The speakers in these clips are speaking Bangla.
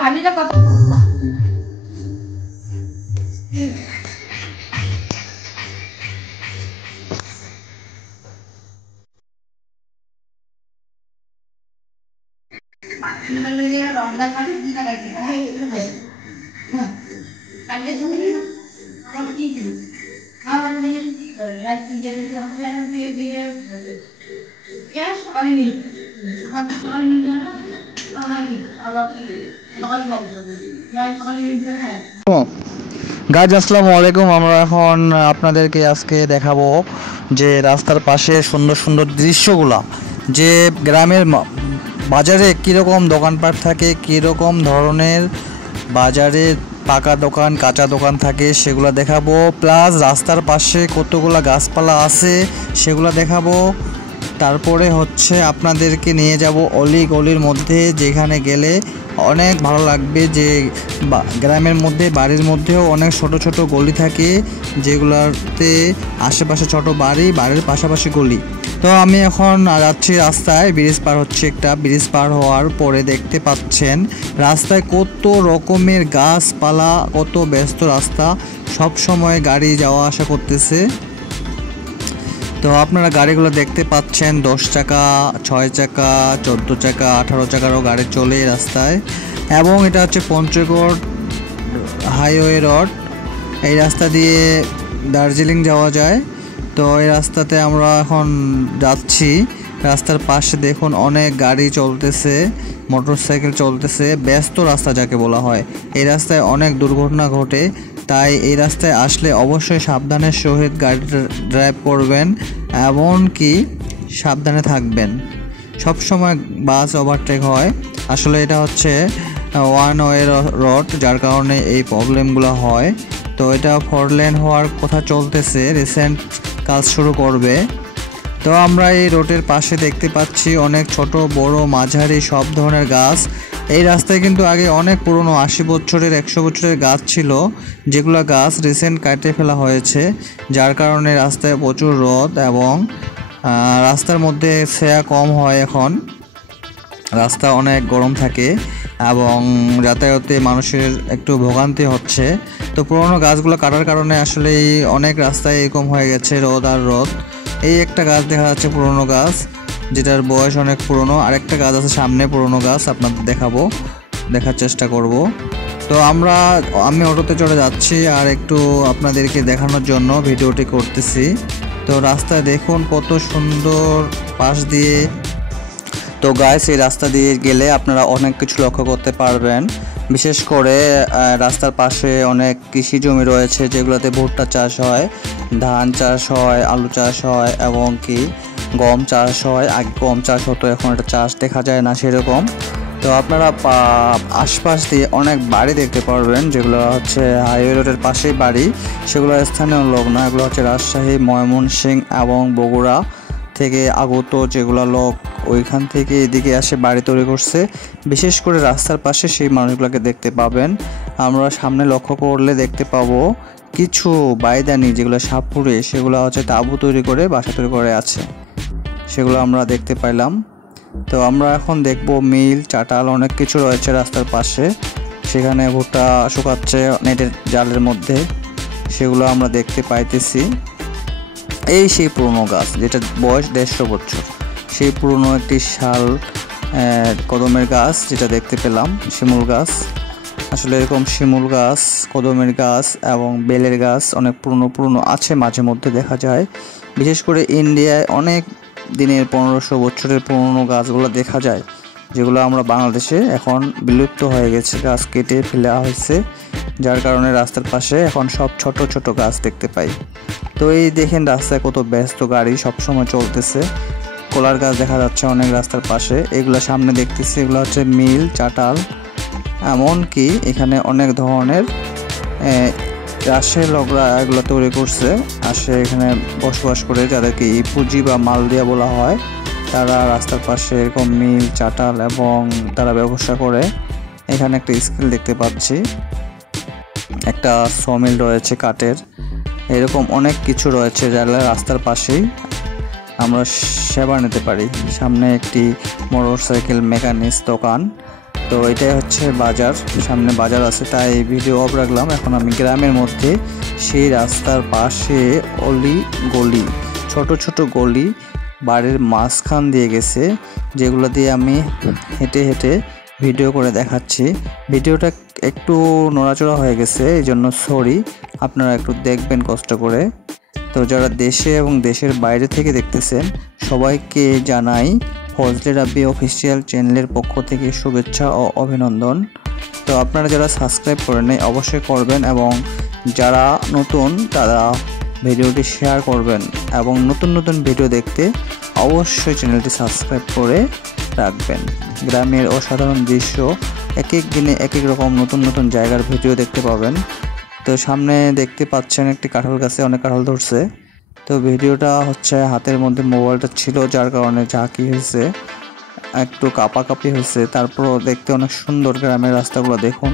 ভাবিটা কত রমজান মাসে কি না লাগে কালকে তুমি কি খাওয়া নিয়ে রাত দিয়ে দিয়ে গ্যাস অনেক গাইজ আসসালামু আলাইকুম। আমরা এখন আপনাদেরকে আজকে দেখাবো যে রাস্তার পাশে সুন্দর সুন্দর দৃশ্যগুলা, যে গ্রামের বাজারে কীরকম দোকানপাট থাকে, কীরকম ধরনের বাজারে পাকা দোকান কাঁচা দোকান থাকে সেগুলো দেখাবো, প্লাস রাস্তার পাশে কতগুলা গাছপালা আছে সেগুলো দেখাবো। তারপরে হচ্ছে আপনাদেরকে নিয়ে যাব অলি গলির মধ্যে, যেখানে গেলে অনেক ভালো লাগবে। যে গ্রামের মধ্যে বাড়ির মধ্যেও অনেক ছোট ছোট গলি থাকে, যেগুলোতে আশেপাশে ছোট বাড়ির পাশাপাশি গলি। তো আমি এখন যাচ্ছি রাস্তায়, ব্রিজ পার হচ্ছে, একটা ব্রিজ পার হওয়ার পরে দেখতে পাচ্ছেন রাস্তায় কত রকমের গাছপালা, কত ব্যস্ত রাস্তা, সব সময় গাড়ি যাওয়া আসা করতেছে। তো আপনারা গাড়িগুলো দেখতে পাচ্ছেন 10 চাকা, 6 চাকা, 14 চাকা, 18 চাকারও গাড়ি চলে রাস্তায়। এবং এটা হচ্ছে পঞ্চগড় হাইওয়ে রোড, এই রাস্তা দিয়ে দার্জিলিং যাওয়া যায়। তো এই রাস্তাতে আমরা এখন যাচ্ছি। রাস্তার পাশে দেখুন অনেক গাড়ি চলতেছে, মোটরসাইকেল চলতেছে, ব্যস্ত রাস্তা যাকে বলা হয়। এই রাস্তায় অনেক দুর্ঘটনা ঘটে, তাই এই রাস্তায় আসলে অবশ্যই সাবধানের সহিত গাড়ি ড্রাইভ করবেন, এমনকি সাবধানে থাকবেন। সব সময় বাস ওভারটেক হয়, আসলে এটা হচ্ছে ওয়ান ওয়ে রোড, যার কারণে এই প্রবলেমগুলো হয়। তো এটা 4 লেন হওয়ার কথা চলতেছে, রিসেন্ট কাজ শুরু করবে। তো আমরা এই রোডের পাশে দেখতে পাচ্ছি অনেক ছোট বড় মাঝারি সব ধরনের গাছ। এই রাস্তায় কিন্তু আগে অনেক পুরনো 80 বছরের 100 বছরের গাছ ছিল, যেগুলো গাছ রিসেন্ট কাটে ফেলা হয়েছে, যার কারণে রাস্তায় প্রচুর রোদ এবং রাস্তার মধ্যে ছায়া কম হয়। এখন রাস্তা অনেক গরম থাকে এবং যাতায়াতে মানুষের একটু ভোগান্তি হচ্ছে। তো পুরনো গাছগুলো কাটার কারণে আসলেই অনেক রাস্তায় এরকম হয়ে গেছে, রোদ আর রোদ। এই একটা গাছ দেখা যাচ্ছে পুরনো গাছ, যেটার বয়স অনেক পুরনো। আরেকটা গাছ আছে সামনে পুরনো গাছ, আপনাদের দেখার চেষ্টা করব। তো আমি অটোতে চড়ে যাচ্ছি আর একটু আপনাদেরকে দেখানোর জন্য ভিডিওটি করতেছি। তো রাস্তায় দেখুন কত সুন্দর পাশ দিয়ে। তো গাইস, এই রাস্তা দিয়ে গেলে আপনারা অনেক কিছু লক্ষ্য করতে পারবেন। বিশেষ করে রাস্তার পাশে অনেক কৃষি জমি রয়েছে, যেগুলোতে ভুট্টা চাষ হয়, ধান চাষ হয়, আলু চাষ হয় এবং কি গম চাষ হয়। আগে গম চাষ হতো, এখন এটা চাষ দেখা যায় না সেরকম। তো আপনারা আশপাশ দিয়ে অনেক বাড়ি দেখতে পারবেন, যেগুলো হচ্ছে হাইওয়ে রোডের পাশেই বাড়ি। সেগুলো স্থানীয় লোক না, এগুলো হচ্ছে রাজশাহী, ময়মনসিংহ এবং বগুড়া থেকে আগত যেগুলো লোক, ওইখান থেকে এদিকে আসে বাড়ি তৈরি করছে। বিশেষ করে রাস্তার পাশে সেই মানুষগুলোকে দেখতে পাবেন। আমরা সামনে লক্ষ্য করলে দেখতে পাবো কিছু বাইদানি, যেগুলো সাপুড়ে, সেগুলো হচ্ছে তাঁবু তৈরি করে বাসা তৈরি করে আছে, সেগুলো আমরা দেখতে পাইলাম। তো আমরা এখন দেখবো মিল, চাটাল, অনেক কিছু রয়েছে রাস্তার পাশে। সেখানে ভুট্টা শুকাচ্ছে নেটের জালের মধ্যে, সেগুলো আমরা দেখতে পাইতেছি। এই সেই পুরনো গাছ, যেটার বয়স 150 বছর, সেই পুরনো একটি শাল কদমের গাছ যেটা দেখতে পেলাম, শিমুল গাছ। আসলে এরকম শিমুল গাছ, কদমের গাছ এবং বেলের গাছ অনেক পুরনো আছে, মাঝে মধ্যে দেখা যায়। বিশেষ করে ইন্ডিয়ায় অনেক দিনের 1500 বছরের পুরনো গাছগুলো দেখা যায়, যেগুলো আমরা বাংলাদেশে এখন বিলুপ্ত হয়ে গেছে, গাছ কেটে ফেলা হয়েছে, যার কারণে রাস্তার পাশে এখন সব ছোট ছোট গাছ দেখতে পাই। তো এই দেখেন রাস্তায় কত ব্যস্ত গাড়ি সবসময় চলতেছে। কলার গাছ দেখা যাচ্ছে অনেক রাস্তার পাশে, এগুলো সামনে দেখতেছি, এগুলো হচ্ছে মিল, চাটাল। এমনকি এখানে অনেক ধরনের রাজশাহী লোকরা এগুলো তৈরি করছে, আসে এখানে বসবাস করে, যাদেরকে ইপুজি বা মালদিয়া বলা হয়। তারা রাস্তার পাশে এরকম মিল, চাটাল এবং তারা ব্যবসা করে। এখানে একটা স্কুল দেখতে পাচ্ছি, একটা সমিল রয়েছে কাঠের, এরকম অনেক কিছু রয়েছে রেলের রাস্তার পাশেই আমরা সেবা নিতে পারি। সামনে একটি মোটরসাইকেল মেকানিক্স দোকান। তো এটাই হচ্ছে বাজার, সামনে বাজার আছে তাই ভিডিও অফ রাখলাম। এখন আমি গ্রামের মধ্যে সেই রাস্তার পাশে অলি গলি, ছোট ছোট গলি বাড়ির মাঝখান দিয়ে গেছে, যেগুলো দিয়ে আমি হেঁটে হেঁটে ভিডিও করে দেখাচ্ছি। ভিডিওটা একটু নড়াচড়া হয়ে গেছে, এই জন্য সরি, আপনারা একটু দেখবেন কষ্ট করে। তো যারা দেশে এবং দেশের বাইরে থেকে দেখতেছেন সবাইকে জানাই ফজলে রাব্বি অফিসিয়াল চ্যানেলের পক্ষ থেকে শুভেচ্ছা ও অভিনন্দন। তো আপনারা যারা সাবস্ক্রাইব করেন নাই অবশ্যই করবেন, এবং যারা নতুন তারা ভিডিওটি শেয়ার করবেন, এবং নতুন নতুন ভিডিও দেখতে অবশ্যই চ্যানেলটি সাবস্ক্রাইব করে রাখবেন। গ্রামের অসাধারণ দৃশ্য, এক এক দিনে এক এক রকম নতুন নতুন জায়গার ভিডিও দেখতে পাবেন। তো সামনে দেখতে পাচ্ছেন একটি কাঁঠাল গাছে অনেক কাঁঠাল ধরছে। তো ভিডিওটা হচ্ছে হাতের মধ্যে মোবাইলটা ছিল, যার কারণে ঝাঁকি হয়েছে, একটু কাঁপাকাঁপি হয়েছে। তারপরও দেখতে অনেক সুন্দর গ্রামের রাস্তাগুলো দেখুন,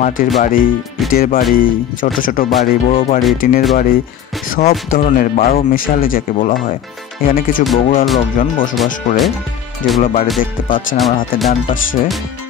মাটির বাড়ি, ইটের বাড়ি, ছোট ছোট বাড়ি, বড় বাড়ি, টিনের বাড়ি, সব ধরনের 12 মিশালি যাকে বলা হয়। এখানে কিছু বগুড়ার লোকজন বসবাস করে, যেগুলো বাড়ি দেখতে পাচ্ছেন আমার হাতের ডান পাশে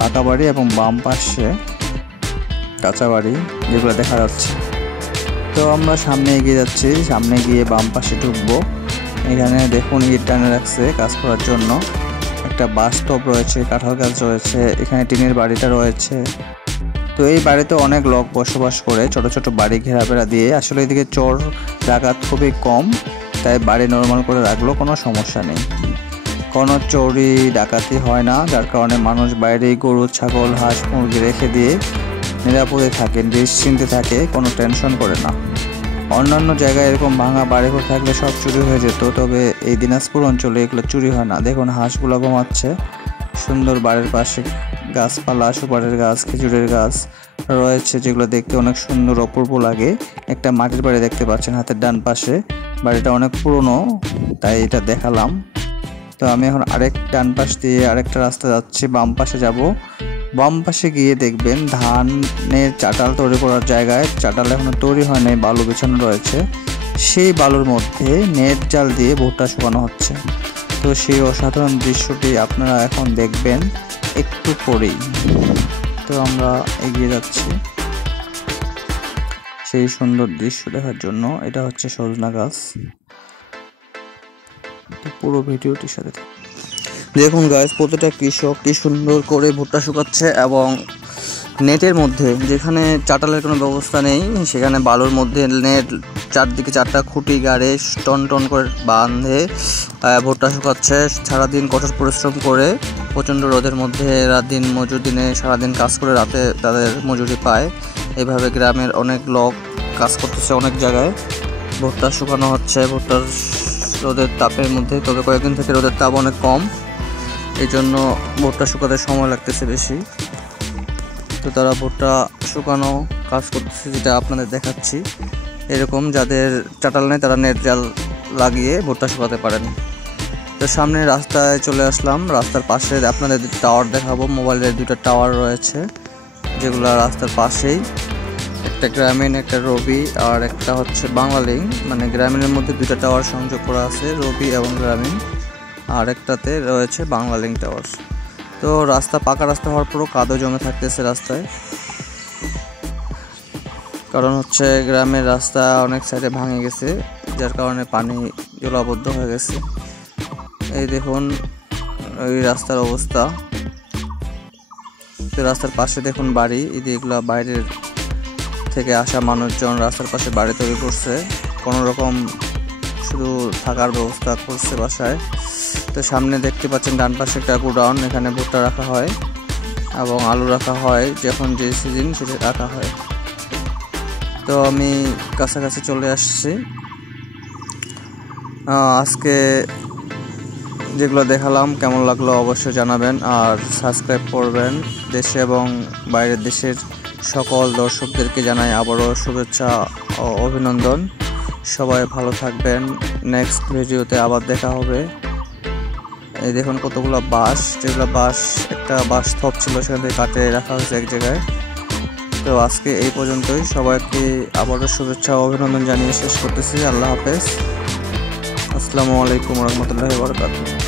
পাকা বাড়ি এবং বাম পাশে কাঁচা বাড়ি, যেগুলো দেখা যাচ্ছে। তো আমরা সামনে এগিয়ে যাচ্ছি, সামনে গিয়ে বাম পাশে ঢুকবো। এখানে দেখুন ইট টানে রাখছে কাজ করার জন্য, একটা বাস্তব রয়েছে, কাঁঠাল গাছ রয়েছে, এখানে টিনের বাড়িটা রয়েছে। তো এই বাড়িতে অনেক লোক বসবাস করে, ছোট ছোট বাড়ি ঘেরাবেড়া দিয়ে। আসলে এদিকে চোর ডাকাত খুবই কম, তাই বাড়ি নর্মাল করে রাখলেও কোনো সমস্যা নেই, কোনো চোরি ডাকাতি হয় না, যার কারণে মানুষ বাইরেই গরু ছাগল হাঁস মুরগি রেখে দিয়ে নিরাপদে থাকে, নিশ্চিন্তে থাকে, কোনো টেনশন করে না। অন্যান্য জায়গায় এরকম ভাঙা বাড়িঘর থাকলে সব চুরি হয়ে যেত, তবে এই দিনাজপুর অঞ্চলে এগুলো চুরি হয় না। দেখুন হাঁসগুলো ঘুমাচ্ছে, সুন্দর বাড়ির পাশে গাছপালা, সুপারির গাছ, খেজুরের গাছ রয়েছে, যেগুলো দেখতে অনেক সুন্দর অপূর্ব লাগে। একটা মাটির বাড়ি দেখতে পাচ্ছেন হাতের ডান পাশে, বাড়িটা অনেক পুরনো তাই এটা দেখালাম। তো আমি এখন আরেক ডান পাশ দিয়ে আরেকটা রাস্তা যাচ্ছি, বাম পাশে যাব। বাম পাশে গিয়ে দেখবেন ধানের চাটাল তৈরি করার জায়গায়, চাটাল এখনো তৈরি হয় নাই, বালু বিছানো রয়েছে, সেই বালুর মধ্যে নেট জাল দিয়ে ভুট্টা শুকানো হচ্ছে। তো সেই অসাধারণ দৃশ্যটি আপনারা এখন দেখবেন একটু পরেই। তো আমরা এগিয়ে যাচ্ছি সেই সুন্দর দৃশ্য দেখার জন্য। এটা হচ্ছে সজনা গাছ। তো পুরো ভিডিওটির সাথে দেখুন গাইস, প্রতিটা কৃষক কি সুন্দর করে ভুট্টা শুকাচ্ছে, এবং নেটের মধ্যে, যেখানে চাটালের কোনো ব্যবস্থা নেই সেখানে বালুর মধ্যে নেট চারদিকে 4টা খুঁটি গাড়ে টন টন করে বাঁধে ভুট্টা শুকাচ্ছে। সারাদিন কঠোর পরিশ্রম করে প্রচণ্ড রোদের মধ্যে রাত দিন মজুর, দিনে সারাদিন কাজ করে রাতে তাদের মজুরি পায়। এইভাবে গ্রামের অনেক লোক কাজ করতেছে, অনেক জায়গায় ভুট্টা শুকানো হচ্ছে ভুট্টার রোদের তাপের মধ্যে। তবে কয়েকদিন থেকে রোদের তাপ অনেক কম, এই জন্য ভুট্টা শুকাতে সময় লাগতেছে বেশি। তো তারা ভুট্টা শুকানো কাজ করতেছে, যেটা আপনাদের দেখাচ্ছি। এরকম যাদের চাটাল নেই তারা নেট জাল লাগিয়ে ভুট্টা শুকাতে পারেন। তো সামনে রাস্তায় চলে আসলাম, রাস্তার পাশে আপনাদের টাওয়ার দেখাবো। মোবাইলের 2টা টাওয়ার রয়েছে, যেগুলো রাস্তার পাশেই, একটা গ্রামীণ, একটা রবি, আর একটা হচ্ছে বাংলা লিঙ্ক। মানে গ্রামীণের মধ্যে 2টা টাওয়ার সংযোগ করা আছে, রবি এবং গ্রামীণ, আর একটাতে রয়েছে বাংলা লিঙ্ক টাওয়ার। তো রাস্তা পাকা রাস্তা হওয়ার পরও কাদো জমে থাকতেছে রাস্তায়, কারণ হচ্ছে গ্রামের রাস্তা অনেক সাইডে ভাঙে গেছে, যার কারণে পানি জলাবদ্ধ হয়ে গেছে। এই দেখুন এই রাস্তার অবস্থা। তো রাস্তার পাশে দেখুন বাড়ি, এগুলো বাইরের থেকে আসা মানুষজন রাস্তার পাশে বাড়ি তৈরি করছে, কোনো রকম শুধু থাকার ব্যবস্থা করছে বাসায়। তো সামনে দেখতে পাচ্ছেন ডান পাশে একটা গোডাউন, এখানে ভুট্টা রাখা হয় এবং আলু রাখা হয়, যখন যে সিজন সেটা রাখা হয়। তো আমি কাছাকাছি চলে আসছি। আজকে যেগুলো দেখালাম কেমন লাগলো অবশ্যই জানাবেন, আর সাবস্ক্রাইব করবেন। দেশে এবং বাইরের দেশের সকল দর্শকদেরকে জানাই আবারও শুভেচ্ছা ও অভিনন্দন। সবাই ভালো থাকবেন, নেক্সট ভিডিওতে আবার দেখা হবে। এই দেখুন কতগুলো বাঁশ, যেগুলো বাঁশ একটা বাঁশ থপ ছিল সেখান থেকে কাটে রাখা হয়েছে এক জায়গায়। তো তো আজকে এই পর্যন্তই, সবাইকে আবারও শুভেচ্ছা ও অভিনন্দন জানিয়ে শেষ করতেছি। আল্লাহ হাফেজ, আসসালামু আলাইকুম রহমতুল্লাহি ওয়া বারাকাতুহু।